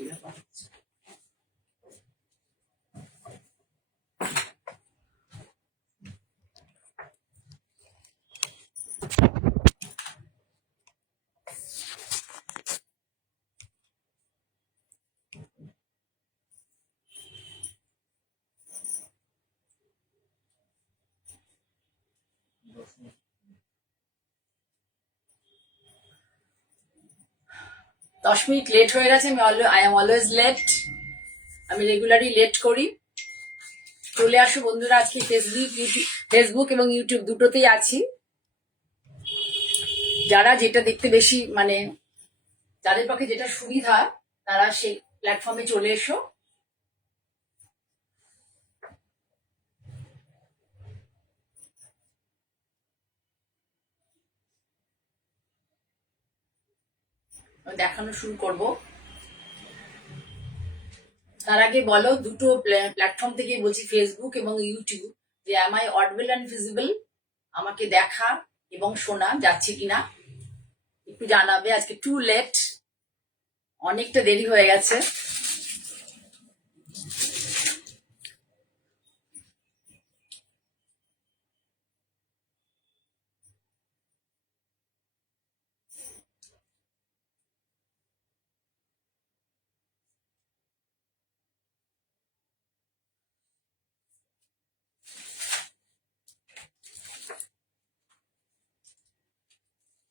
কি ব্যাপার। দশ মিনিট লেট হয়ে গেছে। আই এম অলওয়েজ লেট, আমি রেগুলারই লেট করি। চলে আসো বন্ধুরা, আজকে ফেসবুক এবং ইউটিউব দুটোতেই আছি। যারা যেটা দেখতে বেশি মানে যাদের পক্ষে যেটা সুবিধা তারা সেই প্ল্যাটফর্মে চলে এসো। দেখানো শুরু করব। তার আগে বলো, দুটো প্ল্যাটফর্ম থেকে বলছি, ফেসবুক এবং ইউটিউব, যে am I audible and visible? আমাকে দেখা এবং শোনা যাচ্ছে কিনা একটু জানাবে। আজকে টু লেট, অনেকটা দেরি হয়ে গেছে।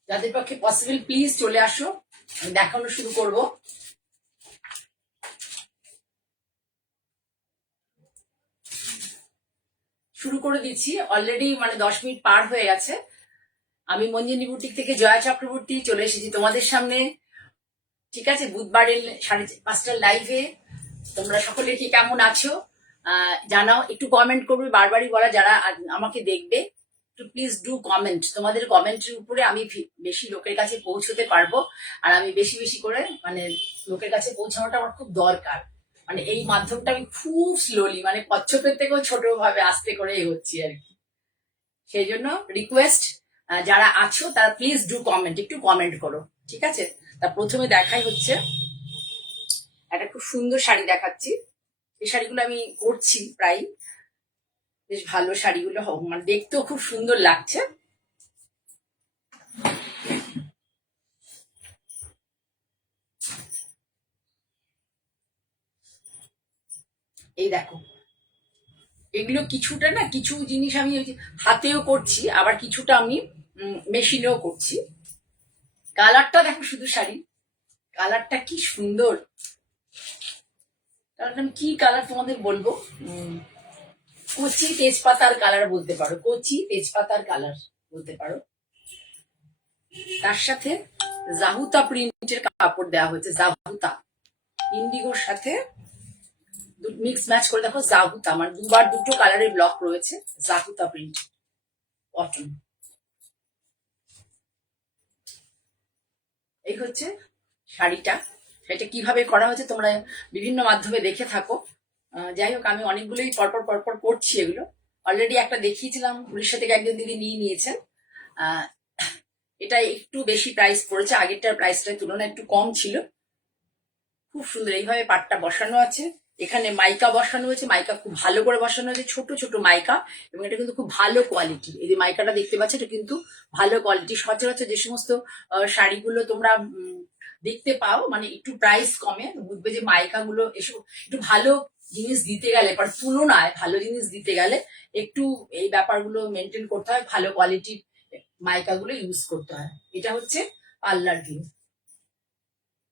যাদের পক্ষে পসিবল প্লিজ চলে আসো, আমি দেখানো শুরু করব। শুরু করে দিচ্ছি, অলরেডি মানে 10 মিনিট পার হয়ে গেছে। আমি মঞ্জিনী বুটিক থেকে জয়া চক্রবর্তী চলে এসেছি তোমাদের সামনে। ঠিক আছে, বুধবারের 5:30 লাইভে। তোমরা সকলে কি কেমন আছো জানাও, একটু কমেন্ট করবে। বারবারই বলা, যারা আমাকে দেখবে একটু প্লিজ ডু কমেন্ট। তোমাদের কমেন্টের উপরে আমি বেশি লোকের কাছে পৌঁছতে পারবো, আর আমি বেশি বেশি করে মানে লোকের কাছে পৌঁছানোটা আমার খুব দরকার। মানে এই মাধ্যমটা আমি খুব স্লোলি, মানে কচ্ছপের থেকেও ছোট ভাবে আস্তে করে এগোচ্ছি আর কি। সেই জন্য রিকোয়েস্ট, যারা আছো তারা প্লিজ ডু কমেন্ট, একটু কমেন্ট করো, ঠিক আছে। তা প্রথমে দেখাই হচ্ছে একটা খুব সুন্দর শাড়ি দেখাচ্ছি। এই শাড়িগুলো আমি করছি প্রায়, বেশ ভালো শাড়িগুলো, মানে দেখতেও খুব সুন্দর লাগছে। এই দেখো, এগুলো কিছুটা না, কিছু জিনিস আমি হাতেও করছি, আবার কিছুটা আমি মেশিনেও করছি। কালারটা দেখো, শুধু শাড়ি কালারটা কি সুন্দর। কালারটা আমি কি কালার তোমাদের বলবো, কচি তেজপাতার কালার বলতে পারো, কচি তেজপাতার কালার বলতে পারো। তার সাথে জাহুতা প্রিন্টের কাপড় দেওয়া হয়েছে, জাহুতা ইন্ডিগোর সাথে মিক্স ম্যাচ করে দেখো। জাহুতা মানে দুবার দুটো কালারের ব্লক রয়েছে, জাহুতা প্রিন্ট কটন। এই হচ্ছে শাড়িটা। সেটা কিভাবে করা হয়েছে তোমরা বিভিন্ন মাধ্যমে দেখে থাকো। যাই হোক, আমি অনেকগুলোই পরপর পরপর করছি। এগুলো অলরেডি একটা দেখিয়েছিলাম, উড়িষ্যা থেকে একজন দিদি নিয়ে নিয়েছেন। এটা একটু বেশি প্রাইস পড়েছে, আগেরটার প্রাইসটার তুলনায় একটু কম ছিল। খুব সুন্দর এইভাবে পাটটা বসানো আছে। এখানে মাইকা বসানো হয়েছে, মাইকা খুব ভালো করে বসানো হয়েছে, ছোট ছোট মাইকা, এবং এটা কিন্তু খুব ভালো কোয়ালিটি। এই যে মাইকাটা দেখতে পাচ্ছ, এটা কিন্তু ভালো কোয়ালিটি। সচরাচর যে সমস্ত শাড়িগুলো তোমরা দেখতে পাও, মানে একটু প্রাইস কমে, বুঝবে যে মাইকাগুলো এসব একটু ভালো জিনিস দিতে গেলে, পর তুলনায় ভালো জিনিস দিতে গেলে একটু এই ব্যাপারগুলো মেনটেন করতে হয়, ভালো কোয়ালিটির মাইকাগুলো ইউজ করতে হয়। এটা হচ্ছে পার্লার ভিউ।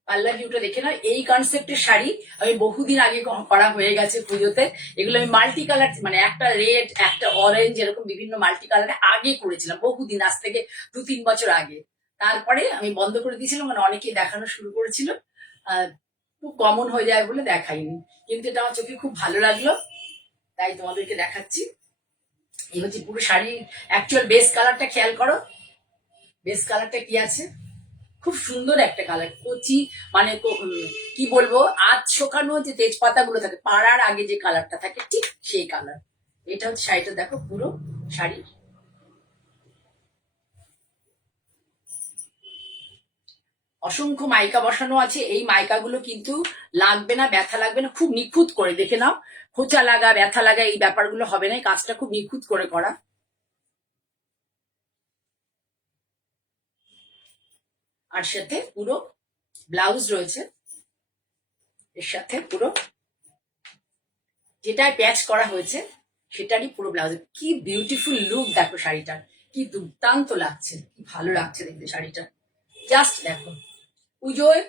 পার্লার ভিউটা দেখে না, এই কনসেপ্টের শাড়ি আমি বহুদিন আগে করা হয়ে গেছে পুজোতে। এগুলো আমি মাল্টি কালার, মানে একটা রেড একটা অরেঞ্জ, এরকম বিভিন্ন মাল্টি কালারে আগে করেছিলাম বহুদিন, আজ থেকে 2-3 বছর আগে। তারপরে আমি বন্ধ করে দিয়েছিলাম, মানে অনেকেই দেখানো শুরু করেছিল, খুব কমন হয়ে যায় বলে দেখাইনি। কিন্তু এটা আমার চোখে খুব ভালো লাগলো, তাই তোমাদেরকে দেখাচ্ছি। এই হচ্ছে পুরো শাড়ির অ্যাকচুয়াল বেস কালারটা, খেয়াল করো বেস কালারটা কি আছে। খুব সুন্দর একটা কালার, কচি, মানে কি বলবো, আজ শোকানো যে তেজপাতা গুলো থাকে পাড়ার আগে যে কালারটা থাকে, ঠিক সেই কালার। এটা হচ্ছে শাড়িটা, দেখো পুরো শাড়ি। অসংখ্য মাইকা বসানো আছে। এই মাইকাগুলো কিন্তু লাগবে না, ব্যথা লাগবে না, খুব নিখুঁত করে দেখে নাও। খোঁচা লাগা, ব্যথা লাগা এই ব্যাপারগুলো হবে না, কাজটা খুব নিখুঁত করে করা। আর সাথে পুরো ব্লাউজ রয়েছে, এর সাথে পুরো যেটায় প্যাচ করা হয়েছে সেটারই পুরো ব্লাউজ। কি বিউটিফুল লুক দেখো শাড়িটার, কি দুর্দান্ত লাগছে, কি ভালো লাগছে দেখতে শাড়িটা। জাস্ট দেখো, পুজোয়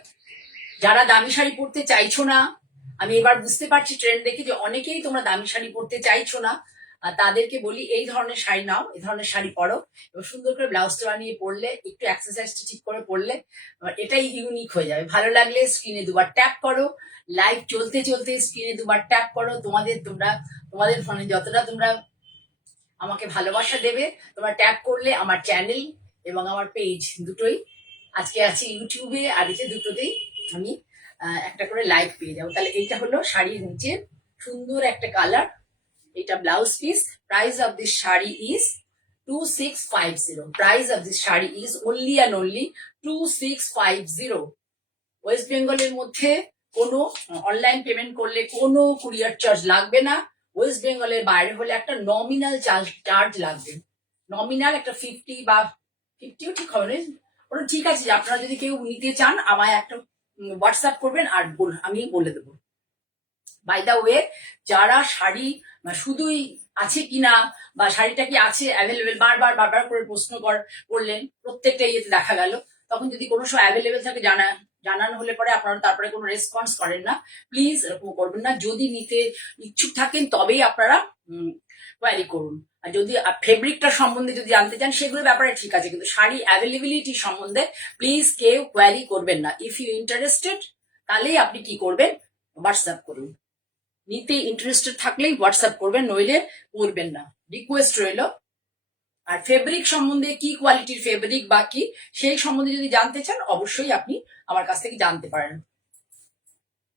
যারা দামি শাড়ি পরতে চাইছো না, আমি এবার বুঝতে পারছি ট্রেন্ড দেখে যে অনেকেই তোমরা দামি শাড়ি পরতে চাইছো না, তাদেরকে বলি এই ধরনের শাড়ি নাও, এই ধরনের শাড়ি পরো এবং সুন্দর করে ব্লাউজটা বানিয়ে পরলে, একটু এক্সারসাইজটা ঠিক করে পরলে এটাই ইউনিক হয়ে যাবে। ভালো লাগলে স্ক্রিনে দুবার ট্যাপ করো, লাইভ চলতে চলতে স্ক্রিনে দুবার ট্যাপ করো। তোমাদের ফোনে যতটা তোমরা আমাকে ভালোবাসা দেবে, তোমরা ট্যাপ করলে আমার চ্যানেল এবং আমার পেজ দুটোই, আজকে আছি ইউটিউবে আর এতে দুটোতেই আমি একটা করে লাইক পেয়ে যাবো। তাহলে এইটা হলো শাড়ির নিচে সুন্দর একটা কালার, এটা blouse piece. Price of this sari is 2650। Price of this sari is only and only 2650। West বেঙ্গলের মধ্যে কোনো অনলাইন পেমেন্ট করলে কোনো কুরিয়ার চার্জ লাগবে না। ওয়েস্ট বেঙ্গলের বাইরে হলে একটা নমিনাল চার্জ লাগবে, নমিনাল একটা 50 বা 50ও ঠিক হবে না, ওটা ঠিক আছে। আপনারা যদি কেউ নিতে চান আমায় একটা হোয়াটসঅ্যাপ করবেন আর আমি বলে দেবো। বাই দা ওয়ে, যারা শাড়ি শুধুই আছে কিনা বা শাড়িটা কি আছে অ্যাভেলেবেল বারবার করে প্রশ্ন করলেন, প্রত্যেকটা ইয়েতে দেখা গেল, তখন যদি কোনো সময় অ্যাভেলেবেল থাকে জানানো হলে পরে আপনারা তারপরে কোনো রেসপন্স করেন না, প্লিজ এরকম করবেন না। যদি নিতে ইচ্ছুক থাকেন তবেই আপনারা কোয়ারি করুন। আর যদি ফেব্রিকটা সম্বন্ধে যদি জানতে চান সেগুলো ব্যাপারে ঠিক আছে, কিন্তু শাড়ি অ্যাভেলেবিলিটি সম্বন্ধে প্লিজ কেউ কোয়ারি করবেন না। ইফ ইউ ইন্টারেস্টেড তাহলেই আপনি কি করবেন, হোয়াটসঅ্যাপ করুন। নিতে ইন্টারেস্টেড থাকলেই হোয়াটসঅ্যাপ করবেন, নইলে করবেন না, রিকোয়েস্ট রইল। আর ফেব্রিক সম্বন্ধে কি কোয়ালিটির ফেব্রিক বা কি সেই সম্বন্ধে যদি জানতে চান অবশ্যই আপনি আমার কাছ থেকে জানতে পারেন।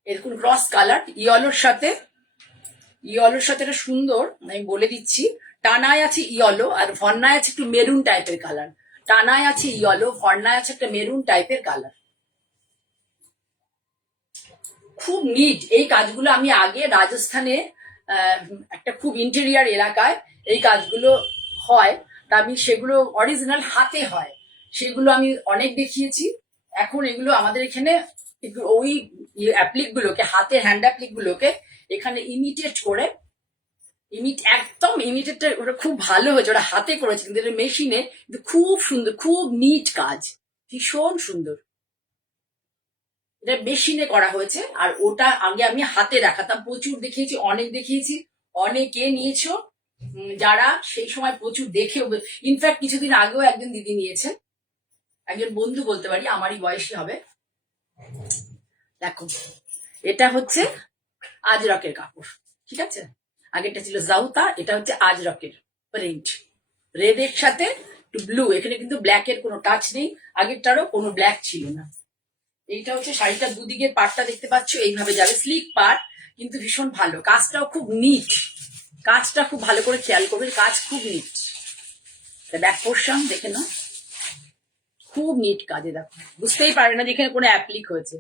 এরকম ক্রস কালার ইয়েলোর সাথে একটা সুন্দর, আমি বলে দিচ্ছি, টানায় আছে ইয়েলো আর ফর্নায় আছে একটু মেরুন টাইপের কালার। টানায় আছে ইয়েলো, ফর্নায় আছে একটা মেরুন টাইপের কালার। খুব নিট এই কাজগুলো। আমি আগে রাজস্থানে একটা খুব ইন্টেরিয়ার এলাকায় এই কাজগুলো হয়, তা আমি সেগুলো অরিজিনাল হাতে হয়, সেগুলো আমি অনেক দেখিয়েছি। এখন এগুলো আমাদের এখানে ওই অ্যাপ্লিকগুলোকে, হাতের হ্যান্ড অ্যাপ্লিকগুলোকে এখানে ইমিটেট করে, একদম ইমিটেটটা ওটা খুব ভালো হয়েছে, ওটা হাতে করেছে কিন্তু এটা মেশিনে, কিন্তু খুব সুন্দর, খুব নিট কাজ, ভীষণ সুন্দর। এটা মেশিনে করা হয়েছে আর ওটা আগে আমি হাতে দেখাতাম, প্রচুর দেখিয়েছি, অনেক দেখিয়েছি, অনেকে নিয়েছো যারা সেই সময় প্রচুর দেখে। ইনফ্যাক্ট কিছুদিন আগেও একজন দিদি নিয়েছে, একজন বন্ধু বলতে পারি, আমারই বয়সী হবে। দেখো এটা হচ্ছে আজরকের কাপড়, ঠিক আছে, আগেরটা ছিল জাউতা, এটা হচ্ছে আজরকের প্রিন্ট, রেডের সাথে একটু ব্লু, এখানে কিন্তু ব্ল্যাকের কোনো টাচ নেই, আগেরটারও কোনো ব্ল্যাক ছিল না। এইটা হচ্ছে শাড়িটা দুদিকের পাটটা দেখতে পাচ্ছ এইভাবে যাবে, স্লিক পাট, কিন্তু ভীষণ ভালো, কাজটাও খুব নিট, কাজটা খুব ভালো করে খেয়াল করবে, কাজ খুব নিট। ব্যাক পোর্শন দেখে নাও, খুব নিট কাজে, দেখো বুঝতেই পারে না যেখানে কোনো অ্যাপ্লিক হয়েছে,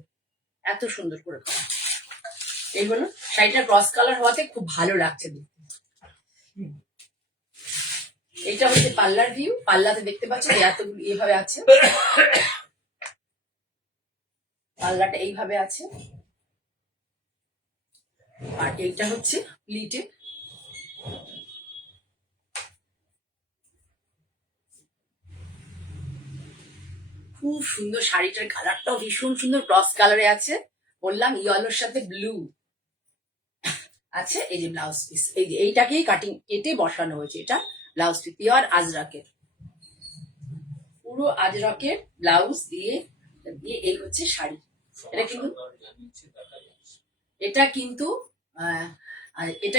এত সুন্দর করে করা। এই হলো শাড়িটা, ক্রস কালার হওয়াতে খুব ভালো লাগছে দেখতে। এইটা হচ্ছে পাল্লার ভিউ, পাল্লাতে দেখতে পাচ্ছ এতগুলো এইভাবে আছে, পাল্লাটা এইভাবে আছে, আর এইটা হচ্ছে প্লিটে। খুব সুন্দর, শাড়িটার কালারটাও ভীষণ সুন্দর, ক্রস কালারে আছে, বললাম ইয়েলোর সাথে ব্লু আছে। এই যে ব্লাউজ পিস, এই যে এইটাকেই কেটে বসানো হয়েছে, এটা ব্লাউজ পিস পিওর আজরাকের, পুরো আজরাকের ব্লাউজ দিয়ে এই হচ্ছে শাড়ি। এটা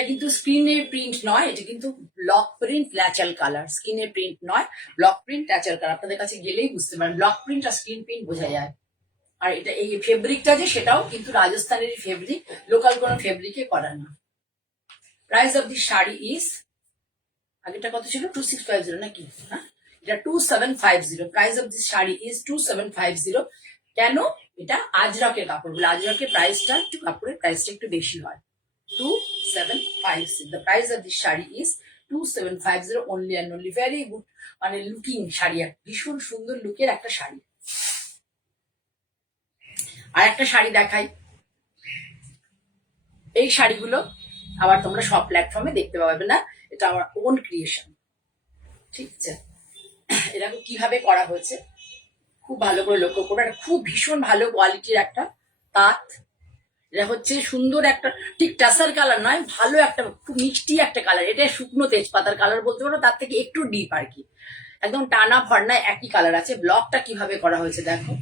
কিন্তু স্ক্রিনের প্রিন্ট নয়, এটা কিন্তু ব্লক প্রিন্ট ন্যাচারাল কালার, স্ক্রিনের প্রিন্ট নয়, ব্লক প্রিন্ট ন্যাচারাল কালার। আপনাদের কাছে গেলেই বুঝতে পারেন, ব্লক প্রিন্ট আর স্ক্রিন প্রিন্ট বোঝা যায়। আর এটা এই ফেব্রিকটা যে সেটাও কিন্তু রাজস্থানের ফেব্রিক, লোকাল কোনো ফেব্রিকে করা না। Price of the sari is, আগেটা কত ছিল 2650 নাকি, হ্যাঁ এটা 2750। Price of this sari is 2750। কেন? এটা আজরকের কাপড় বলে, আজরকের প্রাইসটা একটু, কাপড়ের প্রাইসটা একটু বেশি হয়। 2750, the price of this sari is 2750 only and only. Very good, মানে লুকিং শাড়ি, ভীষণ সুন্দর লুকের একটা শাড়ি। আর একটা শাড়ি দেখাই। এই শাড়িগুলো আবার তোমরা সব প্ল্যাটফর্মে দেখতে পাবে না, এটা আমার ওন ক্রিয়েশন। ঠিক আছে, এরকম কিভাবে করা হয়েছে খুব ভালো করে লক্ষ্য করবে। এটা খুব ভীষণ ভালো কোয়ালিটির একটা তাঁত। এটা হচ্ছে সুন্দর একটা, ঠিক টাসার কালার নয়, ভালো একটা খুব মিষ্টি একটা কালার। এটা শুকনো তেজপাতার কালার বলতে পারো, তার থেকে একটু ডিপ আর কি, একদম টানা ভর্নায় একই কালার আছে। ব্লকটা কিভাবে করা হয়েছে দেখো,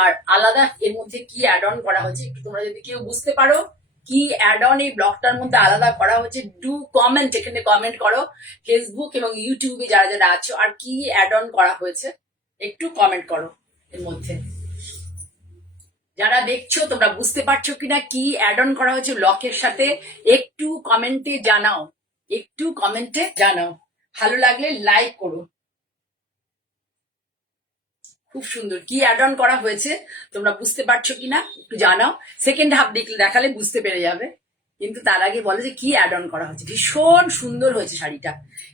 আর আলাদা এর মধ্যে কি অ্যাড অন করা হয়েছে একটু তোমরা যদি কেউ বুঝতে পারো কি অ্যাড অন এই ব্লকটার মধ্যে আলাদা করা হয়েছে, ডু কমেন্ট, এখানে কমেন্ট করো। ফেসবুক এবং ইউটিউবে যারা যারা আছো, আর কি অ্যাড অন করা হয়েছে একটু কমেন্ট করো এর মধ্যে। যারা দেখছো তোমরা বুঝতে পারছো কিনা কি অ্যাড অন করা হয়েছে ব্লকের সাথে, একটু কমেন্টে জানাও, একটু কমেন্টে জানাও। ভালো লাগলে লাইক করো। খুব সুন্দর কি অ্যাড অন করা হয়েছে তোমরা বুঝতে পারছো কিনা একটু জানাও। সেকেন্ড হাফ দেখালে বুঝতে পেরে যাবে, কিন্তু তার আগে বলে যে কি অ্যাড অন করা হয়েছে। ভীষণ সুন্দর হয়েছে শাড়িটা।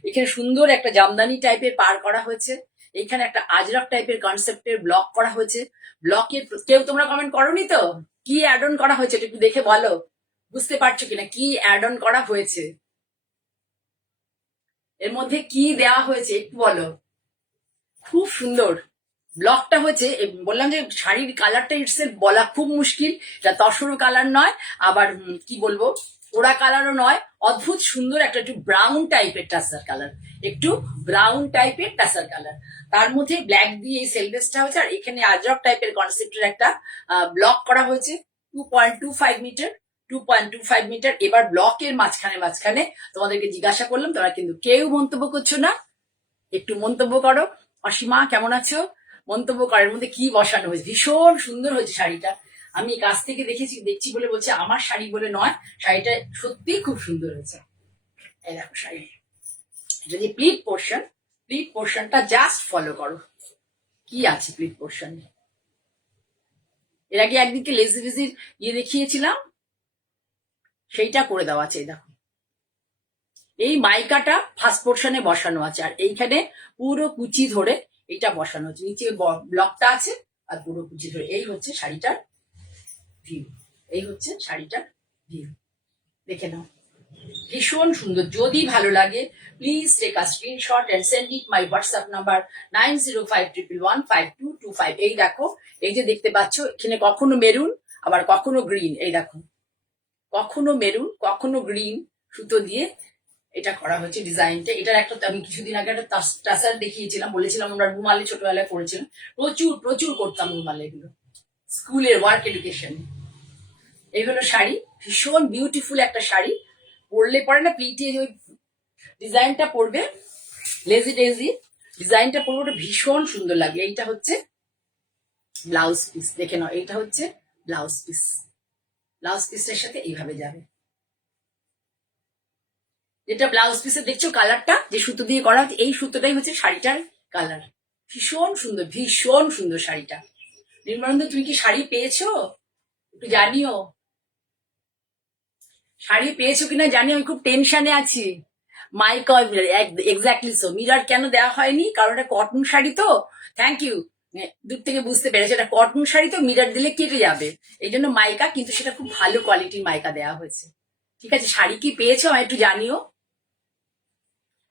এখানে সুন্দর একটা জামদানি টাইপের পার করা হয়েছে, এখানে একটা আজরক টাইপের কনসেপ্টের ব্লক করা হয়েছে। ব্লকের কেউ তোমরা কমেন্ট করোনি তো, কি অ্যাড অন করা হয়েছে একটু দেখে বলো, বুঝতে পারছো কিনা কি অ্যাড অন করা হয়েছে, এর মধ্যে কি দেওয়া হয়েছে একটু বলো। খুব সুন্দর ব্লকটা হচ্ছে, বললাম যে শাড়ির কালারটা ইটসেলফ বলা খুব মুশকিল। এটা তসর কালার নয়, আবার কি বলবো ওরা কালারও নয়, অদ্ভুত সুন্দর একটা একটু ব্রাউন টাইপের টাসার কালার, একটু ব্রাউন টাইপের টাসার কালার, তার মধ্যে ব্ল্যাক দিয়ে এই সেলভেসটা হয়েছে। আর এখানে আজরক টাইপের কনসেপ্টের একটা ব্লক করা হয়েছে 2.25 মিটার, 2.25 মিটার। এবার ব্লকের মাঝখানে মাঝখানে তোমাদেরকে জিজ্ঞাসা করলাম, তোমরা কিন্তু কেউ মন্তব্য করছো না, একটু মন্তব্য করো। অসীমা কেমন আছো, মন্তব্য করার মধ্যে কি বসানো হয়েছে। ভীষণ সুন্দর হয়েছে শাড়িটা, আমি কাছ থেকে দেখছি বলে বলছে, আমার শাড়ি বলে নয়, শাড়িটা সত্যি খুব সুন্দর হয়েছে। এই দেখো শাড়ি, যদি প্লিট পোর্শন, প্লিট পোর্শনটা জাস্ট ফলো করো কি আছে প্লিট পোর্শনে। এর আগে একদিকে লেজি বেজির ইয়ে দেখিয়েছিলাম, সেইটা করে দেওয়া আছে। দেখো এই মাইকাটা ফার্স্ট পোর্শনে বসানো আছে, আর এইখানে পুরো কুচি ধরে এটা বসানো হচ্ছে, নিচে ব্লকটা আছে আর পুরো কুচি ধরে। এই হচ্ছে শাড়িটার ভিউ, এই হচ্ছে শাড়িটার ভিউ, দেখে নাও ভীষণ সুন্দর। যদি ভালো লাগে please take a screenshot and send it my WhatsApp number 9051115225। এই দেখো, এই যে দেখতে পাচ্ছ এখানে কখনো মেরুন আবার কখনো গ্রিন, এই দেখো কখনো মেরুন কখনো গ্রিন সুতো দিয়ে এটা করা হয়েছে ডিজাইনটা। এটার একটা আমি কিছুদিন আগে একটা টাসার দেখিয়েছিলাম, বলেছিলাম আমরা রুমালে ছোটবেলায় পড়েছিলাম, প্রচুর প্রচুর করতাম রুমালে এগুলো স্কুলের ওয়ার্ক এডুকেশন। এই হলো শাড়ি, ভীষণ বিউটিফুল একটা শাড়ি। পরলে পরে না প্লিটে ওই ডিজাইনটা পরবে, লেজি ডেজি ডিজাইনটা পরবে, ওটা ভীষণ সুন্দর লাগে। এইটা হচ্ছে ব্লাউজ পিস, দেখে নাও এইটা হচ্ছে ব্লাউজ পিস, ব্লাউজ পিসের সাথে এইভাবে যাবে। যেটা ব্লাউজ পিসে দেখছো কালারটা যে সুতো দিয়ে করা হচ্ছে, এই সুতোটাই হচ্ছে শাড়িটার কালার। ভীষণ সুন্দর, ভীষণ সুন্দর শাড়িটা। নির্মলানন্দ তুমি কি শাড়ি পেয়েছো একটু জানিও, শাড়ি পেয়েছো কিনা জানিও, আমি খুব টেনশনে আছি। মাইক এক্স্যাক্টলি সো, মিরার কেন দেওয়া হয়নি, কারণ এটা কটন শাড়ি তো। থ্যাংক ইউ, দূর থেকে বুঝতে পেরেছে এটা কটন শাড়ি তো, মিরার দিলে কেটে যাবে, এই জন্য মাইকা, কিন্তু সেটা খুব ভালো কোয়ালিটির মাইকা দেওয়া হয়েছে। ঠিক আছে, শাড়ি কি পেয়েছো আমায় একটু জানিও,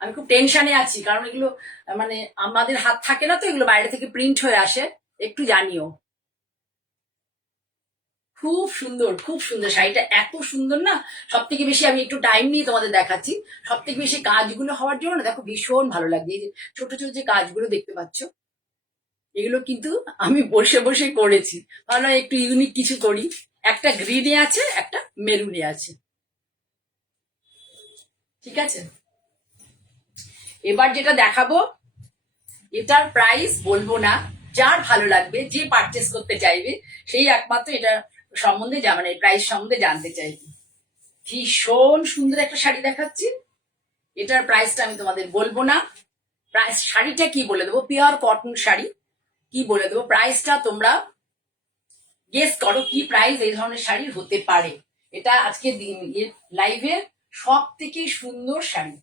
আমি খুব টেনশনে আছি, কারণ এগুলো মানে আমাদের হাত থাকে না তো, এগুলো বাইরে থেকে প্রিন্ট হয়ে আসে, একটু জানিও। খুব সুন্দর, খুব সুন্দর শাড়িটা, এত সুন্দর না। সব থেকে বেশি আমি একটু টাইম নিয়ে তোমাদের দেখাচ্ছি, সব থেকে বেশি কাজগুলো হওয়ার জন্য না দেখো ভীষণ ভালো লাগছে। এই যে ছোট ছোট যে কাজগুলো দেখতে পাচ্ছ, এগুলো কিন্তু আমি বসে বসে করেছি, ভালো একটু ইউনিক কিছু করি। একটা গ্রিনে আছে, একটা মেরুনে আছে, ঠিক আছে। এবার যেটা দেখাবো, এটার প্রাইস বলবো না, যার ভালো লাগবে যে পারচেস করতে চাইবে সেই একমাত্র এটা সম্বন্ধে মানে প্রাইস সম্বন্ধে জানতে চাইবে। ভীষণ সুন্দর একটা শাড়ি দেখাচ্ছি, এটার প্রাইসটা আমি তোমাদের বলবো না। প্রাইস শাড়িটা কি বলে দেবো, পিওর কটন শাড়ি কি বলে দেবো, প্রাইসটা তোমরা গেস করো কি প্রাইস এই ধরনের শাড়ি হতে পারে। এটা আজকে লাইভের সব থেকে সুন্দর শাড়ি।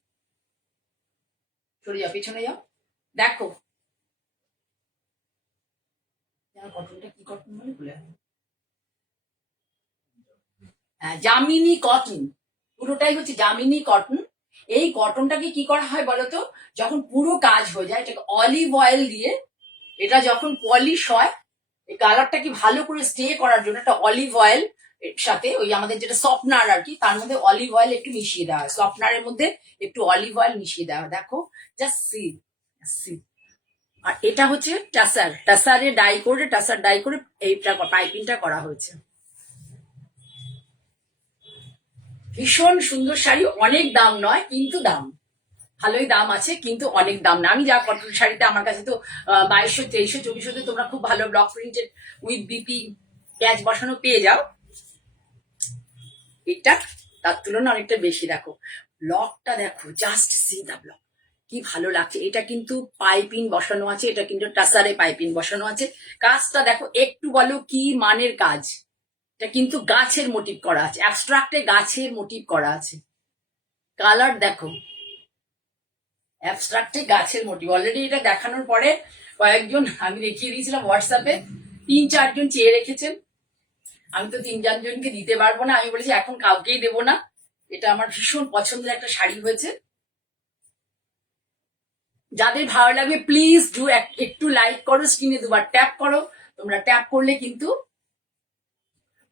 সরে যাও, পিছনে যাও, দেখো কটনটা কি কটন বলে ভুলে গেলাম। জামিনী কটন, পুরোটাই হচ্ছে জামিনী কটন। এই কটনটাকে কি করা হয় বলতো, যখন পুরো কাজ হয়ে যায় এটাকে অলিভ অয়েল দিয়ে, এটা যখন পলিশ হয়, এই কালারটা কি ভালো করে স্টে করার জন্য একটা অলিভ অয়েল এর সাথে ওই আমাদের যেটা সফটনার আর কি, তার মধ্যে অলিভ অয়েল একটু মিশিয়ে দেওয়া হয়, সফটনারের মধ্যে একটু অলিভ অয়েল মিশিয়ে দেওয়া হয়। দেখো জাস্ট সি সি। আর এটা হচ্ছে টাসার, টাসারে ডাই করে, টাসার ডাই করে এইটা পাইপিংটা করা হয়েছে। ভীষণ সুন্দর শাড়ি, অনেক দাম নয় কিন্তু দাম ভালোই দাম আছে, কিন্তু অনেক দাম না। আমি যা কটন শাড়িতে আমার কাছে তো 2200, 2300, 2400 তোমরা খুব ভালো block printed with BP catch বসানো পেয়ে যাও। এটা তার তুলনায় অনেকটা বেশি। দেখো ব্লকটা, দেখো জাস্ট সি দা ব্লক, কি ভালো লাগছে। এটা কিন্তু পাইপিং বসানো আছে, এটা কিন্তু টাসারে পাইপিং বসানো আছে। কাজটা দেখো, একটু বলো কি মানের কাজ। এটা কিন্তু গাছের মোটিভ করা আছে, অ্যাবস্ট্রাক্টে গাছের মোটিভ করা আছে। কালার দেখো, অ্যাবস্ট্রাক্টে গাছের মোটিভ। অলরেডি এটা দেখানোর পরে কয়েকজন আমি দেখিয়ে দিয়েছিলাম হোয়াটসঅ্যাপে, 3-4 জন চেয়ে রেখেছেন। আমি তো 3-4 জনকে দিতে পারবো না, আমি বলেছি এখন কাউকেই দেবো না। এটা আমার ভীষণ পছন্দের একটা শাড়ি হয়েছে। যাদের ভালো লাগবে প্লিজ ডু একটু লাইক করো, স্ক্রিনে দুবার ট্যাপ করো। তোমরা ট্যাপ করলে কিন্তু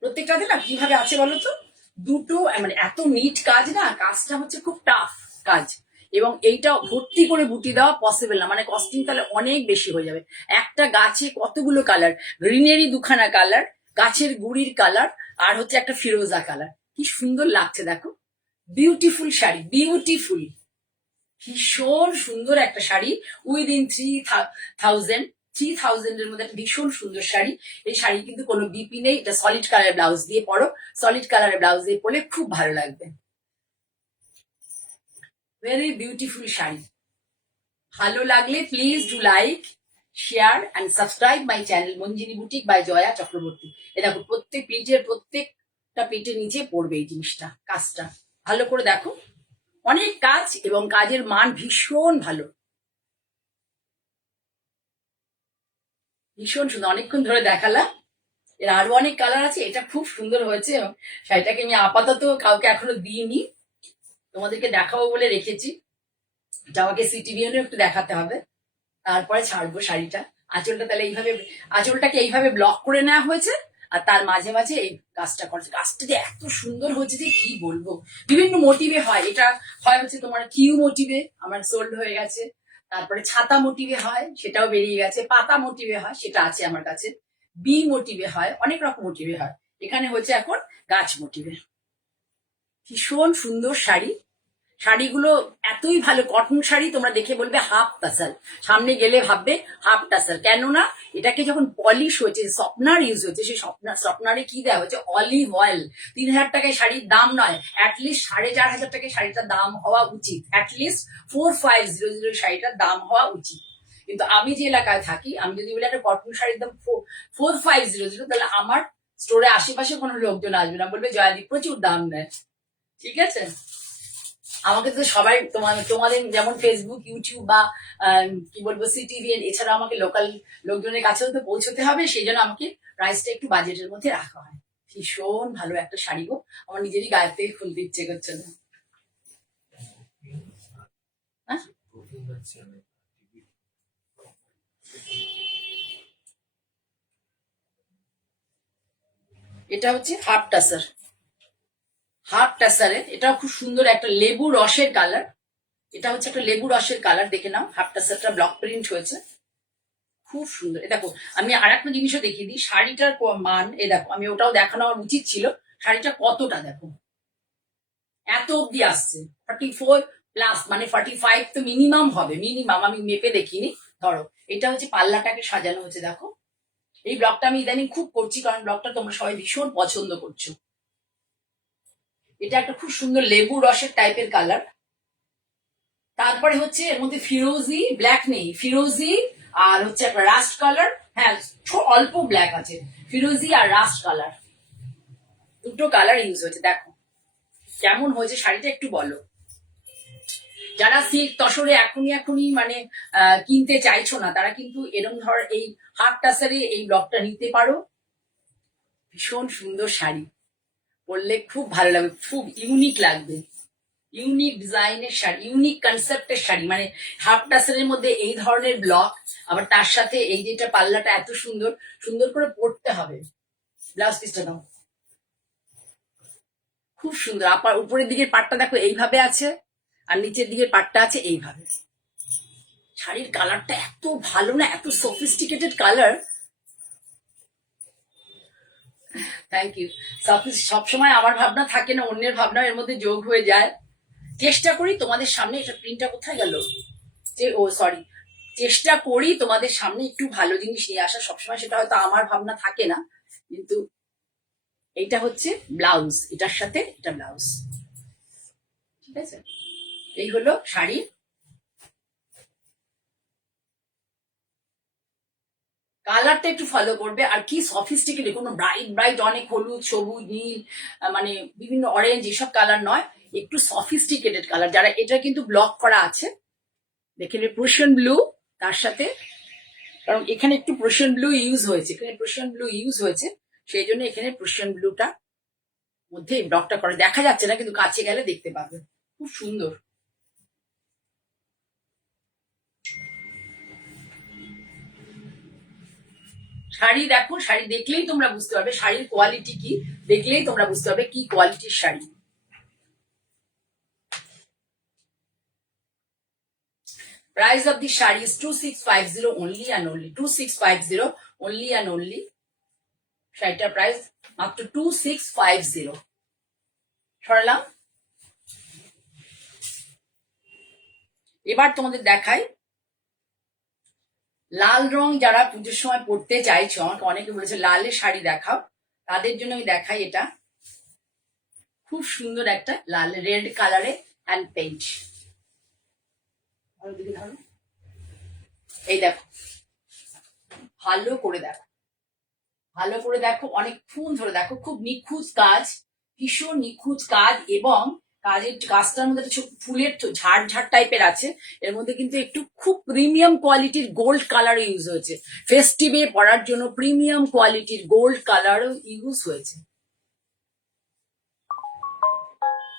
প্রত্যেকটাতে না কিভাবে আছে বলো তো, দুটো মানে এত নিট কাজ না, কাজটা হচ্ছে খুব টাফ কাজ, এবং এইটা ভর্তি করে বুটি দেওয়া পসিবল না, মানে কস্টিং তাহলে অনেক বেশি হয়ে যাবে। একটা গাছে কতগুলো কালার, গ্রিনারি 2খানা কালার, গাছের গুড়ির কালার, আর হচ্ছে একটা ফিরোজা কালার, কি সুন্দর লাগছে দেখো। বিউটিফুল শাড়ি, বিউটিফুল, ভীষণ সুন্দর একটা শাড়ি। উইদিন 3000 এর মধ্যে একটা ভীষণ সুন্দর শাড়ি। এই শাড়ি কিন্তু কোনো বিপি নেই, এটা সলিড কালার ব্লাউজ দিয়ে পরো, সলিড কালারের ব্লাউজ দিয়ে পরলে খুব ভালো লাগবে। Very beautiful sari. ভালো লাগলে please do like, share and subscribe my channel Manjini boutique by Jaya Chakraborty. এ দেখো প্রত্যেক পেজের প্রত্যেকটা পেজের নিচে পড়বে এই জিনিসটা, কাজটা ভালো করে দেখো, অনেক কাজ এবং কাজের মান ভীষণ ভালো, ভীষণ সুন্দর। অনেকক্ষণ ধরে দেখালাম, এর আরো অনেক কালার আছে। এটা খুব সুন্দর হয়েছে এবং শাড়িটাকে আমি আপাতত কাউকে এখনো দিইনি, তোমাদেরকে দেখাবো বলে রেখেছি। এটা আমাকে সিটিভিএনও একটু দেখাতে হবে, তারপরে ছাড়বো শাড়িটা। আঁচলটা তাহলে এইভাবে, আঁচলটাকে এইভাবে ব্লক করে নেওয়া হয়েছে, আর তার মাঝে মাঝে এই কাজটা করছে। কাজটা যে এত সুন্দর হয়েছে যে কি বলবো। বিভিন্ন মোটিভে হয়, এটা হয় হচ্ছে তোমার কিউ মোটিভে, আমার সোল্ড হয়ে গেছে। তারপরে ছাতা মোটিভে হয়, সেটাও বেরিয়ে গেছে। পাতা মোটিভে হয়, সেটা আছে আমার কাছে। বি মোটিভে হয়, অনেক রকম মোটিভে হয়। এখানে হচ্ছে এখন গাছ মোটিভে। ভীষণ সুন্দর শাড়ি, শাড়িগুলো এতই ভালো। কটন শাড়ি তোমরা দেখে বলবে হাফ টাসাল, সামনে গেলে ভাববে হাফ টাসাল। কেননা এটাকে যখন পলিশ হয়েছে, সফটনার ইউজ হয়েছে, সেই সফটনারে কি দেওয়া হয়েছে, অলিভ অয়েল। 3000 টাকায় শাড়ির দাম নয়, অ্যাটলিস্ট 4500 টাকায় শাড়িটার দাম হওয়া উচিত, অ্যাটলিস্ট 4500 শাড়িটার দাম হওয়া উচিত। কিন্তু আমি যে এলাকায় থাকি, আমি যদি বলি একটা কটন শাড়ির দাম 4500, তাহলে আমার স্টোরে আশেপাশে কোনো লোকজন আসবে না, বলবে জয়াদি প্রচুর দাম নেয়। ঠিক আছে, আমাকে তো সবাই তোমাদের যেমন ফেসবুক, ইউটিউব বা কি বলবো সিটিভিএন, এছাড়া আমাকে লোকাল লোকজনের কাছেও তো পৌঁছতে হবে, সেই জন্য আমাকে প্রাইসটা একটু বাজেটের মধ্যে রাখা হয়। ভীষণ ভালো একটা শাড়ি গো, আমার নিজেরই গায়ের থেকে খুলতে ইচ্ছে করছে না। হ্যাঁ? এটা হচ্ছে হাফ টাসার, হাফ টাসারে, এটাও খুব সুন্দর একটা লেবু রসের কালার। এটা হচ্ছে একটা লেবু রসের কালার, দেখে নাও। হাফ টাসারটা ব্লক প্রিন্ট হয়েছে, খুব সুন্দর। এ দেখো আমি আর একটা জিনিসও দেখিয়ে দিই, শাড়িটার মান। এ দেখো, আমি ওটাও দেখানো আমার উচিত ছিল, শাড়িটা কতটা দেখো, এত অব্দি আসছে। 44+, মানে 45 তো মিনিমাম হবে, মিনিমাম। আমি মেপে দেখিনি। ধরো এটা হচ্ছে পাল্লাটাকে সাজানো হচ্ছে, দেখো। এই ব্লগটা আমি ইদানিং খুব করছি, কারণ ব্লগটা তোমরা সবাই ভীষণ পছন্দ করছো। এটা একটা খুব সুন্দর লেবু রসের টাইপের কালার। তারপরে হচ্ছে এর মধ্যে ফিরোজি, ব্ল্যাক নেই, ফিরোজি আর হচ্ছে একটা রাস্ট কালার। হ্যাঁ, অল্প ব্ল্যাক আছে, ফিরোজি আর রাস্ট কালার, দুটো কালার ইউজ হয়েছে। দেখো কেমন হয়েছে শাড়িটা একটু বলো। যারা সিল্ক তসরে এখনই মানে কিনতে চাইছো না, তারা কিন্তু এরকম ধর এই হাফ টাসারে এই ব্লকটা নিতে পারো। ভীষণ সুন্দর শাড়ি, পরলে খুব ভালো লাগবে, খুব ইউনিক লাগবে। ইউনিক ডিজাইনের শাড়ি, ইউনিক কনসেপ্টের শাড়ি, মানে হাফ টাসারের মধ্যে এই ধরনের ব্লক, আবার তার সাথে এই যেটা পাল্লাটা এত সুন্দর, সুন্দর করে পরতে হবে। ব্লাউজ পিসটা দাও, খুব সুন্দর। আপার উপরের দিকের পাটটা দেখো এইভাবে আছে, আর নিচের দিকের পাটটা আছে এইভাবে। শাড়ির কালারটা এত ভালো না, এত সফিস্টিকেটেড কালার। Thank you. সবসময় আমার ভাবনা থাকে না, অন্যের ভাবনা এর মধ্যে যোগ হয়ে যায়। চেষ্টা করি তোমাদের সামনে, এটা প্রিন্টটা কোথায় গেল, যে ও সরি, চেষ্টা করি তোমাদের সামনে একটু ভালো জিনিস নিয়ে আসা। সবসময় সেটা হয়তো আমার ভাবনা থাকে না, কিন্তু এইটা হচ্ছে ব্লাউজ, এটার সাথে এটা ব্লাউজ, ঠিক আছে। এই হলো শাড়ি। কালারটা একটু ফলো করবে, আর কি সফিস্টিকেটেড, কোনো ব্রাইট ব্রাইট অনেক হলুদ সবুজ নীল মানে বিভিন্ন অরেঞ্জ এসব কালার নয়, একটু সফিস্টিকেটেড কালার। যারা এটা কিন্তু ব্লক করা আছে, দেখেন প্রুশিয়ান ব্লু তার সাথে, কারণ এখানে একটু প্রুশিয়ান ব্লু ইউজ হয়েছে, এখানে প্রুশিয়ান ব্লু ইউজ হয়েছে, সেই জন্য এখানে প্রুশিয়ান ব্লুটা মধ্যে এই ব্লকটা করে। দেখা যাচ্ছে না, কিন্তু কাছে গেলে দেখতে পাবে, খুব সুন্দর। শাড়ি দেখো, শাড়ি দেখলেই তোমরা বুঝতে পারবে শাড়ির কোয়ালিটি কি, দেখলেই তোমরা বুঝতে পারবে কি কোয়ালিটির sari. Price of the shari is 2650 only and only, 2650 only and only। শাড়িটার প্রাইস মাত্র 2650। সরালাম। এবার তোমাদের দেখাই লাল রং, যারা পুজোর সময় পরতে চাইছো, আমাকে অনেকে বলেছে লালের শাড়ি দেখাও, তাদের জন্য আমি দেখাই এটা। খুব সুন্দর একটা লাল রেড কালারে হ্যান্ড পেইন্ট। এই দেখো, ভালো করে দেখো, ভালো করে দেখো, অনেকক্ষণ ধরে দেখো, খুব নিখুঁত কাজ, ভীষণ নিখুঁত কাজ। এবং কাজটার মধ্যে ফুলের ঝাড় ঝাড় টাইপের আছে, এর মধ্যে কিন্তু একটু খুব প্রিমিয়াম কোয়ালিটির গোল্ড কালার ইউজ হয়েছে। ফেস্টিভে পরার জন্য প্রিমিয়াম কোয়ালিটির গোল্ড কালারও ইউজ হয়েছে।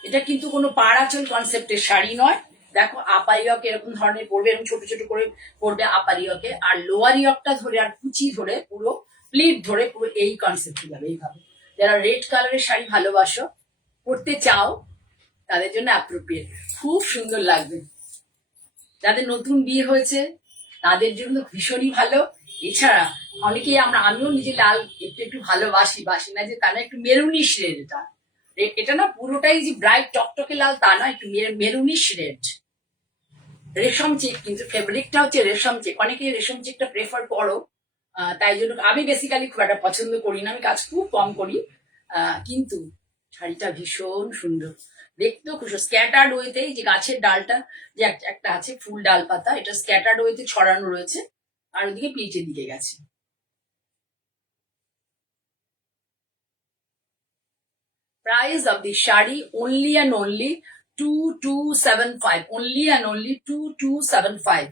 এটা কিন্তু কোনো পাড়াচল কনসেপ্টের শাড়ি নয়। দেখো আপার ইয়ক এরকম ধরনের পরবে, এবং ছোট ছোট করে পরবে আপার ইয়কে, আর লোয়ার ইয়কটা ধরে আর কুচি ধরে পুরো প্লিট ধরে পুরো এই কনসেপ্ট যাবে এইভাবে। যারা রেড কালারের শাড়ি ভালোবাসো, পরতে চাও, তাদের জন্য অ্যাপ্রোপ্রিয়েট, খুব সুন্দর লাগবে। যাদের নতুন বিয়ে হয়েছে তাদের জন্য ভীষণই ভালো। এছাড়া অনেকেই আমিও নিজে লাল একটু একটু ভালোবাসি, বাসি না যে তা না, একটু মেরুনিশ রেড এটা, এটা না পুরোটাই যে ব্রাইট টকটকে লাল তা না, একটু মেরুনিশ রেড, রেশম চেক, কিন্তু ফেব্রিকটা হচ্ছে রেশম চেক। অনেকে রেশম চেকটা প্রেফার করো, তাই জন্য আমি বেসিক্যালি খুব একটা পছন্দ করি না, আমি কাজ খুব কম করি, কিন্তু শাড়িটা ভীষণ সুন্দর, দেখতেও খুব স্ক্যাটার্ড ওয়েতে, যে গাছের ডালটা যে একটা আছে ফুল ডাল পাতা, এটা স্ক্যাটার্ড ওয়েতে ছড়ানো রয়েছে, আর ওদিকে পিচের দিকে গেছে। Price of the shari only and only 2275, only and only 2275।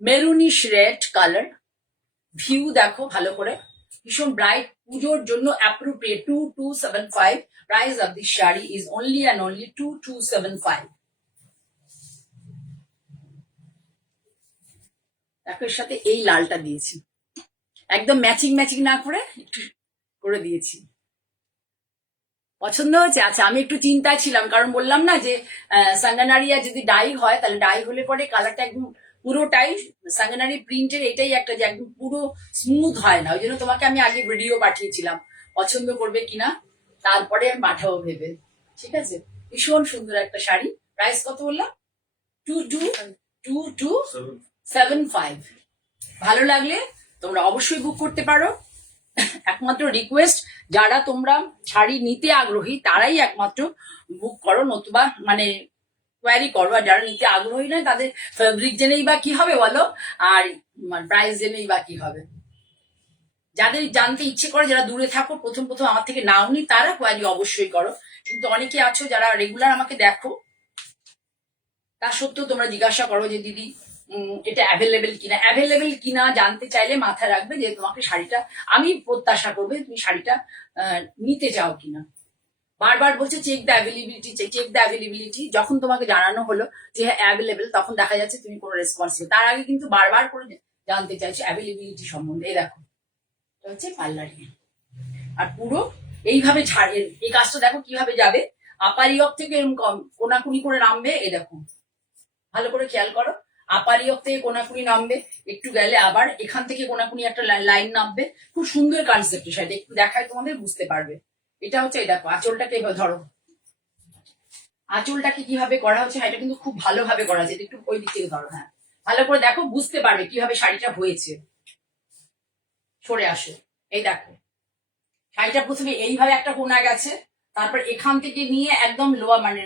Maroonish red colour, view দেখো ভালো করে, ভীষণ ব্রাইট, পুজোর জন্য appropriate. 2275। Price of the sari is only and only 2275। দেখো এর সাথে এই লালটা দিয়েছি, একদম ম্যাচিং ম্যাচিং না করে একটু করে দিয়েছি। পছন্দ হয়েছে? আচ্ছা, আমি একটু চিন্তায় ছিলাম, কারণ বললাম না যে সাঙ্গানারিয়া যদি ডাই হয়, তাহলে ডাই হলে পরে কালারটা একদম পুরোটাই সাঙ্গানারি প্রিন্টের, এটাই একটা যে একদম পুরো স্মুথ হয় না, ওই জন্য তোমাকে আমি আগে ভিডিও পাঠিয়েছিলাম, পছন্দ করবে কিনা, তারপরে আমি পাঠাবো ভেবে। ঠিক আছে, ভীষণ সুন্দর একটা শাড়ি। প্রাইস কত বললাম? 2275। ভালো লাগলে তোমরা অবশ্যই বুক করতে পারো। একমাত্র রিকোয়েস্ট, যারা তোমরা শাড়ি নিতে আগ্রহী তারাই একমাত্র বুক করো, নতুবা মানে কোয়ারি করো। আর যারা নিতে আগ্রহী নয়, তাদের ফেব্রিক জেনেই বা কি হবে বলো, আর প্রাইস জেনেই বা কি হবে। যাদের জানতে ইচ্ছে করে, যারা দূরে থাকো, প্রথম প্রথম আমার থেকে নাওনি, তারা কোয়ারি অবশ্যই করো। কিন্তু অনেকে আছো যারা রেগুলার আমাকে দেখো, তা সত্ত্বেও তোমরা জিজ্ঞাসা করো যে দিদি এটা অ্যাভেলেবেল কিনা। অ্যাভেলেবেল কিনা জানতে চাইলে মাথায় রাখবে যে তোমাকে শাড়িটা, আমি প্রত্যাশা করবে তুমি শাড়িটা নিতে চাও কিনা। বারবার বলছে check the availability, check the availability. যখন তোমাকে জানানো হলো যে হ্যাঁ অ্যাভেলেবেল, তখন দেখা যাচ্ছে তুমি কোনো রেসপন্স নেই। তার আগে কিন্তু বারবার করে জানতে চাইছো অ্যাভেলেবিলিটি সম্বন্ধে। এই দেখো, এটা হচ্ছে পার্লারিং। আর পুরো এইভাবে এই কাজটা দেখো কিভাবে যাবে, আপার ইয়ক থেকে এরকম কোনাকুনি করে নামবে। এই দেখো, ভালো করে খেয়াল করো, আপার ইয়ক থেকে কোনাকুনি নামবে, একটু গেলে আবার এখান থেকে কোনাকুনি একটা লাইন নামবে। খুব সুন্দর কনসেপ্ট, সেটা একটু দেখায় তোমাদের, বুঝতে পারবে। এটা হচ্ছে, এই দেখো আঁচলটাকে ধরো, আঁচলটাকে কিভাবে করা হচ্ছে, এটা কিন্তু খুব ভালোভাবে করা হচ্ছে। একটু ওই দিক থেকে ধরো, হ্যাঁ ভালো করে দেখো, বুঝতে পারবে কিভাবে শাড়িটা হয়েছে। সরে আসো, এই দেখো শাড়িটা প্রথমে এইভাবে একটা কোনা গেছে, তারপর এখান থেকে নিয়ে একদম লোয়া মানে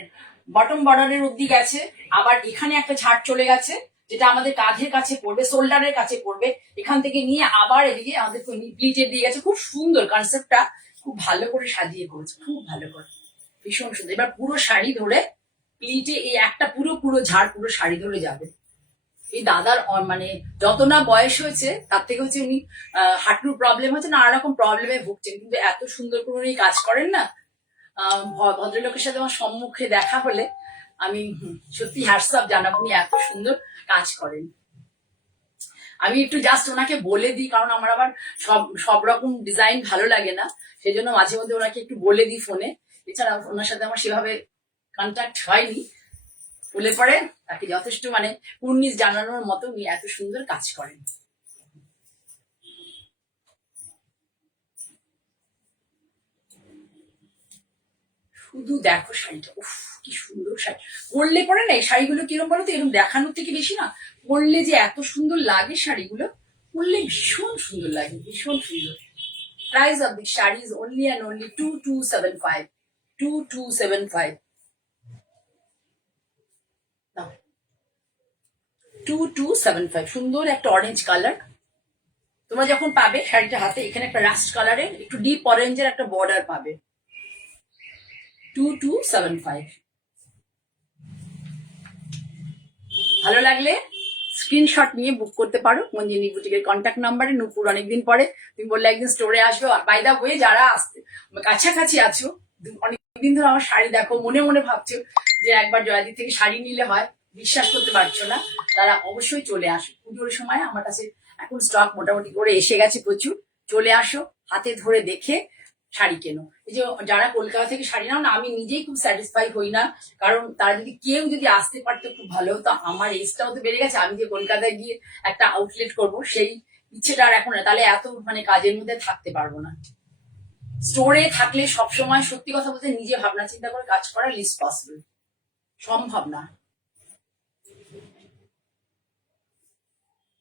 বটম বর্ডারের অব্দি গেছে, আবার এখানে একটা ছাড় চলে গেছে, যেটা আমাদের কাঁধের কাছে পড়বে, শোল্ডারের কাছে পড়বে, এখান থেকে নিয়ে আবার এদিকে আমাদের প্লিটের দিয়ে গেছে। খুব সুন্দর কনসেপ্টটা, খুব ভালো করে সাজিয়ে করেছে, খুব ভালো করে, ভীষণ সুন্দর। এবার পুরো শাড়ি ধরে প্লিটে এই একটা পুরো পুরো ঝাড় পুরো শাড়ি ধরে যাবে। এই দাদার মানে যত না বয়স হয়েছে, তার থেকে হচ্ছে উনি হাঁটুর প্রবলেম হচ্ছে, নানা রকম প্রবলেমে ভুগছেন, কিন্তু এত সুন্দর করে উনি কাজ করেন না। ভদ্রলোকের সাথে আমার সম্মুখে দেখা হলে আমি সত্যি হ্যাটসঅ্যাপ জানাবো, উনি এত সুন্দর কাজ করেন। আমি একটু জাস্ট ওনাকে বলে দিই, কারণ আমার আবার সব রকম ডিজাইন ভালো লাগে না, সেই জন্য মাঝে মধ্যে ওনাকে একটু বলে দিই ফোনে। এছাড়া ওনার সাথে আমার সেভাবে কন্ট্যাক্ট হয়নি, বলে পরে তাকে যথেষ্ট মানে কুর্নিশ জানানোর মতো উনি এত সুন্দর কাজ করেন। শুধু দেখো শাড়িটা, উফ কি সুন্দর শাড়ি। পরলে পরে না এই শাড়িগুলো কিরকম বলো তো, এরকম দেখানোর থেকে বেশি না, পরলে যে এত সুন্দর লাগে শাড়িগুলো, পরলে ভীষণ সুন্দর লাগে, ভীষণ সুন্দর। Price of the sari is only and only 2275, 2275। 2275, সুন্দর একটা অরেঞ্জ কালার। তোমরা যখন পাবে শাড়িটা হাতে, এখানে একটা রাস্ট কালারের একটু ডিপ অরেঞ্জের একটা বর্ডার পাবে। 2275। ভালো লাগলে স্ক্রিনশট নিয়ে বুক করতে পারো মঞ্জিনী বুটিকের কন্ট্যাক্ট নাম্বারে। নূপুর অনেকদিন পরে তুমি বললে একদিন স্টোরে আসবে, বাই দা ওয়ে যারা আসতে কাছাকাছি আছো, অনেকদিন ধরে আমার শাড়ি দেখো, মনে মনে ভাবছো যে একবার জয়াদি থেকে শাড়ি নিলে হয়, বিশ্বাস করতে পারছো না, তারা অবশ্যই চলে আসো। পুজোর সময় আমার কাছে এখন স্টক মোটামুটি করে এসে গেছে প্রচুর। চলে আসো, হাতে ধরে দেখে শাড়ি কেনো। এই যে যারা কলকাতা থেকে শাড়ি নাও না, আমি নিজেই খুব স্যাটিসফাই হই না, কারণ তারা যদি কেউ যদি আসতে পারতো খুব ভালো হতো। আমার এজটাও তো বেড়ে গেছে, আমি যে কলকাতায় গিয়ে একটা আউটলেট করব সেই ইচ্ছেটা আর এখন না, তাহলে এত মানে কাজের মধ্যে থাকতে পারবো না। স্টোরে থাকলে সবসময় সত্যি কথা বলতে নিজে ভাবনা চিন্তা করে কাজ করা লিস্ট পসিবল, সম্ভব না।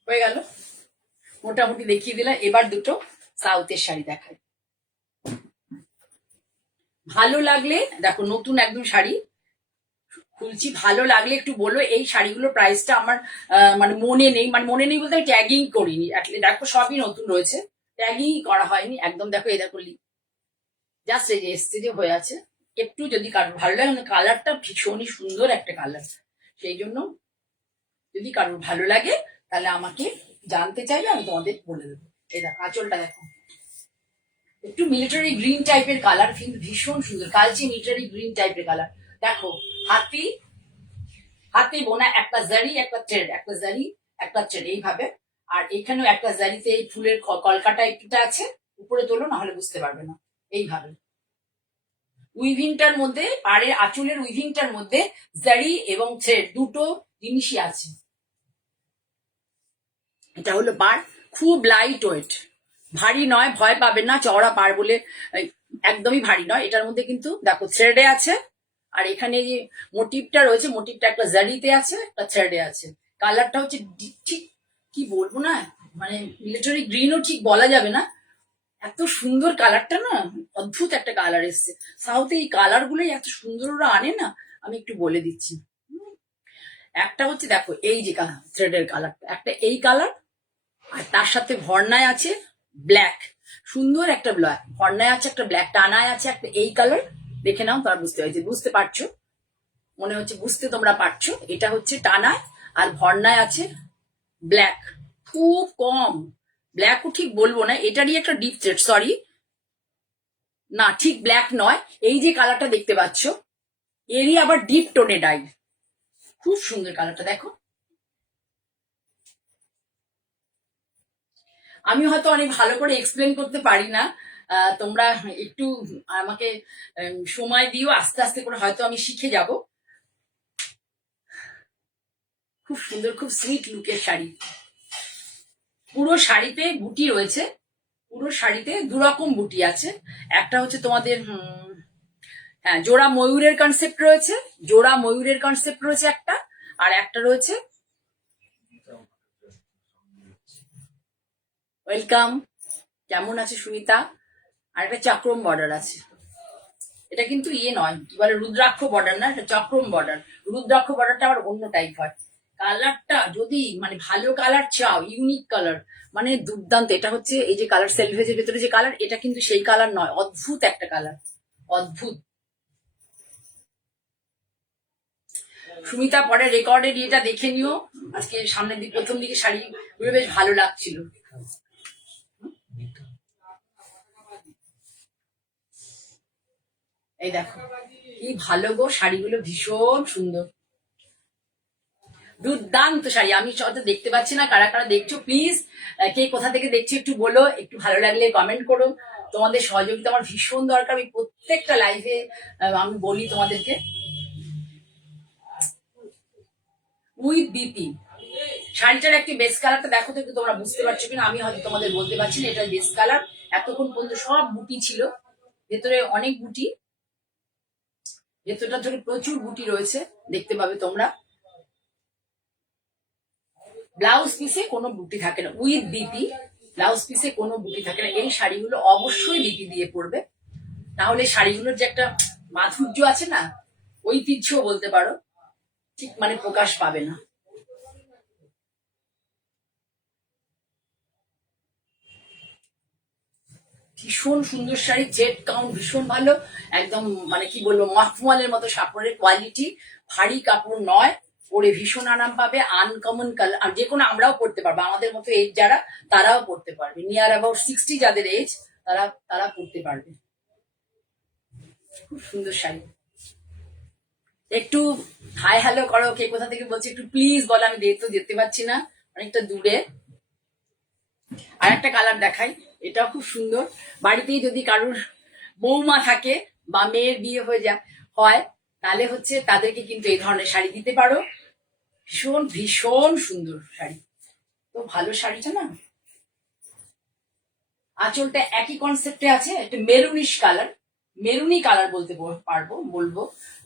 হয়ে গেল, মোটামুটি দেখিয়ে দিলাম। এবার দুটো সাউথের শাড়ি দেখাই। ভালো লাগলে দেখো, নতুন একদম শাড়ি খুলছি, ভালো লাগলে একটু বলো। এই শাড়িগুলোর প্রাইসটা আমার মানে মনে নেই, মানে মনে নেই বলতে ট্যাগিং করিনি। দেখো সবই নতুন রয়েছে, ট্যাগিং করা হয়নি একদম। দেখো এই দেখো জাস্ট এই যে এসছে যে হয়ে আছে। একটু যদি কারোর ভালো লাগে, কালারটা ভীষণই সুন্দর একটা কালার, সেই জন্য যদি কারোর ভালো লাগে তাহলে আমাকে জানতে চাইবে, আমি তোমাদের বলে দেবো। এই দেখো আঁচলটা দেখো, একটু মিলিটারি গ্রিন টাইপের কালার, কিন্তু ভীষণ সুন্দর, কালচে মিলিটারি গ্রিন টাইপের কালার। দেখো হাতি হাতে বোনা একটা জারি, একটা থ্রেড, একটা জারি একটা থ্রেড এইভাবে। আর এখানেও একটা জারিতে এই ফুলের কলকাটা একটা আছে, উপরে তোলো না হলে বুঝতে পারবে না। এইভাবে উইভিংটার মধ্যে, পাড়ের আঁচলের উইভিংটার মধ্যে জারি এবং থ্রেড দুটো জিনিসই আছে। এটা হলো পাড়, খুব লাইট ওয়েট, ভারী নয়, ভয় পাবে না। চওড়া পাড় বলে একদমই ভারী নয়। এটার মধ্যে কিন্তু দেখো থ্রেডে আছে, আর এখানে যে মোটিভটা রয়েছে, মোটিভটা একটা জারিতে আছে, একটা থ্রেডে আছে। কালারটা হচ্ছে ঠিক কি বলবো না, মানে মিলিটারি গ্রিনও ঠিক বলা যাবে না, এত সুন্দর কালারটা না, অদ্ভুত একটা কালার এসছে। সাউথে এই কালার গুলোই এত সুন্দর ওরা আনে না, আমি একটু বলে দিচ্ছি। একটা হচ্ছে দেখো এই যে থ্রেডের কালারটা, একটা এই কালার, আর তার সাথে ভর্নায় আছে ব্ল্যাক, সুন্দর একটা ব্ল্যাক, ফর্নায় আছে একটা ব্ল্যাক, টানায় আছে একটা এই কালার। দেখে নাও, তারা বুঝতে পারছো, মনে হচ্ছে বুঝতে তোমরা পারছো। এটা হচ্ছে টানায়, আর ভর্নায় আছে ব্ল্যাক। খুব কম, ব্ল্যাকও ঠিক বলবো না, এটারই একটা ডিপ শেড, সরি না, ঠিক ব্ল্যাক নয়। এই যে কালারটা দেখতে পাচ্ছ, এরই আবার ডিপ টোনে ডাই। খুব সুন্দর কালারটা, দেখো। আমি হয়তো অনেক ভালো করে এক্সপ্লেন করতে পারি না, তোমরা একটু আমাকে সময় দিও, আস্তে আস্তে করে হয়তো আমি শিখে যাব। খুব সুন্দর, খুব সুইট লুকের শাড়ি। পুরো শাড়িতে বুটি রয়েছে, পুরো শাড়িতে দুরকম বুটি আছে। একটা হচ্ছে তোমাদের হ্যাঁ, জোড়া ময়ূরের কনসেপ্ট রয়েছে, জোড়া ময়ূরের কনসেপ্ট রয়েছে একটা, আর একটা রয়েছে ওয়েলকাম, কেমন আছে সুনিতা, আর একটা চক্রম বর্ডার আছে। এটা কিন্তু ইয়ে নয়, কি বলে, রুদ্রাক্ষ বর্ডার না, এটা চক্রম বর্ডার। রুদ্রাক্ষ বর্ডারটা আবার অন্য টাইপ হয়। কালারটা যদি মানে ভালো কালার চাও, ইউনিক কালার, মানে দুর্দান্ত। এটা হচ্ছে এই যে কালার সেলভেজের ভেতরে যে কালার, এটা কিন্তু সেই কালার নয়, অদ্ভুত একটা কালার, অদ্ভুত। সুমিতা পরে রেকর্ডের ইয়েটা দেখে নিও। আজকে সামনের দিক, প্রথম দিকে শাড়িগুলো বেশ ভালো লাগছিল। এই দেখো কি ভালো গো, শাড়িগুলো ভীষণ সুন্দর, দুর্দান্ত শাড়ি। আমি হয়তো দেখতে পাচ্ছি না, কারা কারা দেখছো প্লিজ, কে কোথা থেকে দেখছো একটু বলো, একটু ভালো লাগলে কমেন্ট করো। তোমাদের সহযোগিতা আমার ভীষণ দরকার, আমি প্রত্যেকটা লাইভে আমি বলি তোমাদেরকে। উইথ বিপি শাড়িটার একটি বেস কালারটা দেখো তো, তোমরা বুঝতে পারছো কিনা আমি হয়তো তোমাদের বলতে পারছি না। এটা বেস কালার, এতক্ষণ পর্যন্ত সব বুটি ছিল, ভেতরে অনেক বুটি, ভেতরটা ধরে প্রচুর বুটি রয়েছে, দেখতে পাবে তোমরা। ব্লাউজ পিসে কোনো বুটি থাকে না, উইথ বিপি, ব্লাউজ পিসে কোনো বুটি থাকে না। এই শাড়িগুলো অবশ্যই বিপি দিয়ে পরবে, তাহলে শাড়িগুলোর যে একটা মাধুর্য আছে না, ঐতিহ্য বলতে পারো, ঠিক মানে প্রকাশ পাবে না। ভীষণ সুন্দর শাড়ি, জেড কাউন্ট ভীষণ ভালো, একদম মানে কি বলবো, মখমলের মতো কাপড়ের কোয়ালিটি, ভারী কাপড় নয়, পরে ভীষণ আরাম পাবে, আনকমন কালার। আর যে কোনো আমরাও পড়তে পারবো, আমাদের মতো এজ যারা, তারাও পড়তে পারবে, নিয়ার অ্যাবাউট 60 যাদের এজ, তারা তারা পড়তে পারবে। খুব সুন্দর শাড়ি। একটু হাই হ্যালো করো, কে কোথা থেকে বলছে একটু প্লিজ বলো, আমি তো যেতে পারছি না, অনেকটা দূরে। আর একটা কালার দেখাই, এটাও খুব সুন্দর। বাড়িতেই যদি কারুর বৌমা থাকে বা মেয়ের বিয়ে হয়, তাহলে হচ্ছে তাদেরকে কিন্তু এই ধরনের শাড়ি দিতে পারো। ভীষণ ভীষণ সুন্দর শাড়ি, তো ভালো শাড়িটা না। আঁচলটা একই কনসেপ্টে আছে, একটা মেরুনিশ কালার, মেরুনি কালার বলবো।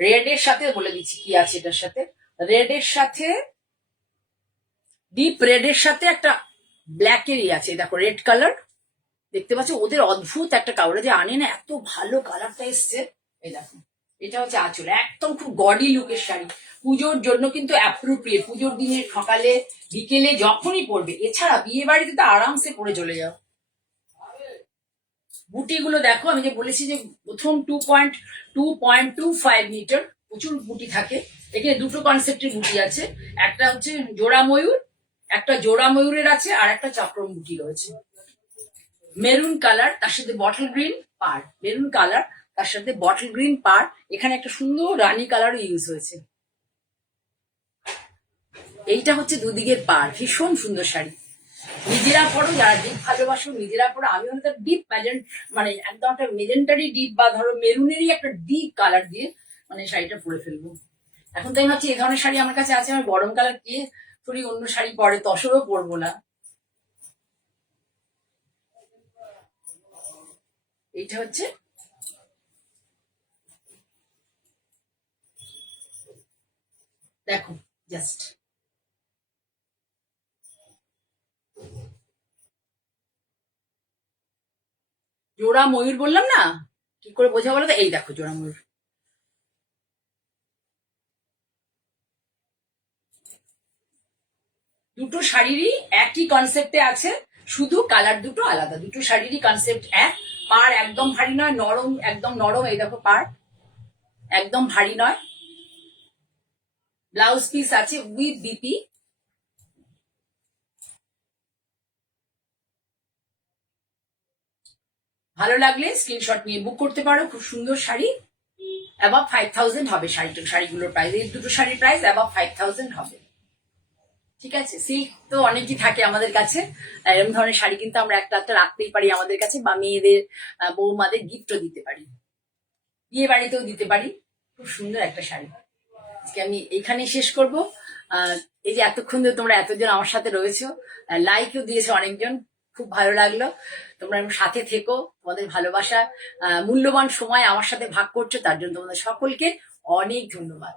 রেড এর সাথে বলে দিচ্ছি কি আছে এটার সাথে, রেড এর সাথে, ডিপ রেড এর সাথে একটা ব্ল্যাকেরই আছে, দেখো রেড কালার, দেখতে পাচ্ছ। ওদের অদ্ভুত একটা কালার যে আনে না, এত ভালো কালারটা এসছে। এই দেখো, এটা হচ্ছে আঁচল, একদম খুব গডি লুকের শাড়ি, পুজোর জন্য কিন্তু অ্যাপ্রোপ্রিয়েট, পুজোর দিনে সকালে বিকেলে যখনই পরবে। এছাড়া বিয়ে বাড়িতে তো আরামসে পরে চলে যাও। বুটিগুলো দেখো, আমি যে বলেছি যে প্রথম 2.25 মিটার, প্রচুর বুটি থাকে এখানে। দুটো কনসেপ্টের বুটি আছে, একটা হচ্ছে জোড়া ময়ূর, একটা জোড়া ময়ূরের আছে, আর একটা চক্রম বুটি রয়েছে। মেরুন কালার, তার সাথে বটল গ্রিন পার, মেরুন কালার তার সাথে বটল গ্রিন পার, এখানে একটা সুন্দর রানী কালারও ইউজ হয়েছে। এইটা হচ্ছে দুদিকের পার, ভীষণ সুন্দর শাড়ি। নিজেরা পড়ো, যারা ডিপ ভালোবাসো নিজেরা পড়ো। আমি হয়তো ডিপ মানে একদম একটা মেজেন্টারি ডিপ, বা ধরো মেরুনেরই একটা ডিপ কালার দিয়ে মানে শাড়িটা পরে ফেলবো। এখন তো আমি ভাবছি এই ধরনের শাড়ি আমার কাছে আছে, আমার গরম কালার কে থোড়ি অন্য শাড়ি পরে, তসরও পরবো না। এইটা হচ্ছে দেখো, জাস্ট জোড়া ময়ূর বললাম না, কি করে বোঝা বলো তো, এই দেখো জোড়া ময়ূর। দুটো শাড়িরই একই কনসেপ্টে আছে, শুধু কালার দুটো আলাদা, দুটো শাড়িরই কনসেপ্ট এক। পাড় একদম ভারী নয়, নরম, একদম নরম। এই দেখো পাড় একদম ভারী নয়। ব্লাউজ পিস আছে উইথ বিপি। ভালো লাগলে স্ক্রিনশট নিয়ে বুক করতে পারো। খুব সুন্দর শাড়ি, অ্যাবাভ 5000 হবে শাড়িগুলোর প্রাইস। এই দুটো শাড়ির প্রাইস অ্যাবাভ 5000 হবে। ঠিক আছে, সিল্ক তো অনেকই থাকে আমাদের কাছে, এরকম ধরনের শাড়ি কিন্তু আমরা একটা একটা রাখতেই পারি আমাদের কাছে, বা মেয়েদের বৌমাদের গিফটও দিতে পারি, বিয়ে বাড়িতেও দিতে পারি। খুব সুন্দর একটা শাড়ি। আজকে আমি এখানেই শেষ করব। এই যে এতক্ষণ ধরে তোমরা এতজন আমার সাথে রয়েছো, লাইকও দিয়েছো অনেকজন, খুব ভালো লাগলো। তোমরা আমার সাথে থেকো, তোমাদের ভালোবাসা, মূল্যবান সময় আমার সাথে ভাগ করছো, তার জন্য তোমাদের সকলকে অনেক ধন্যবাদ।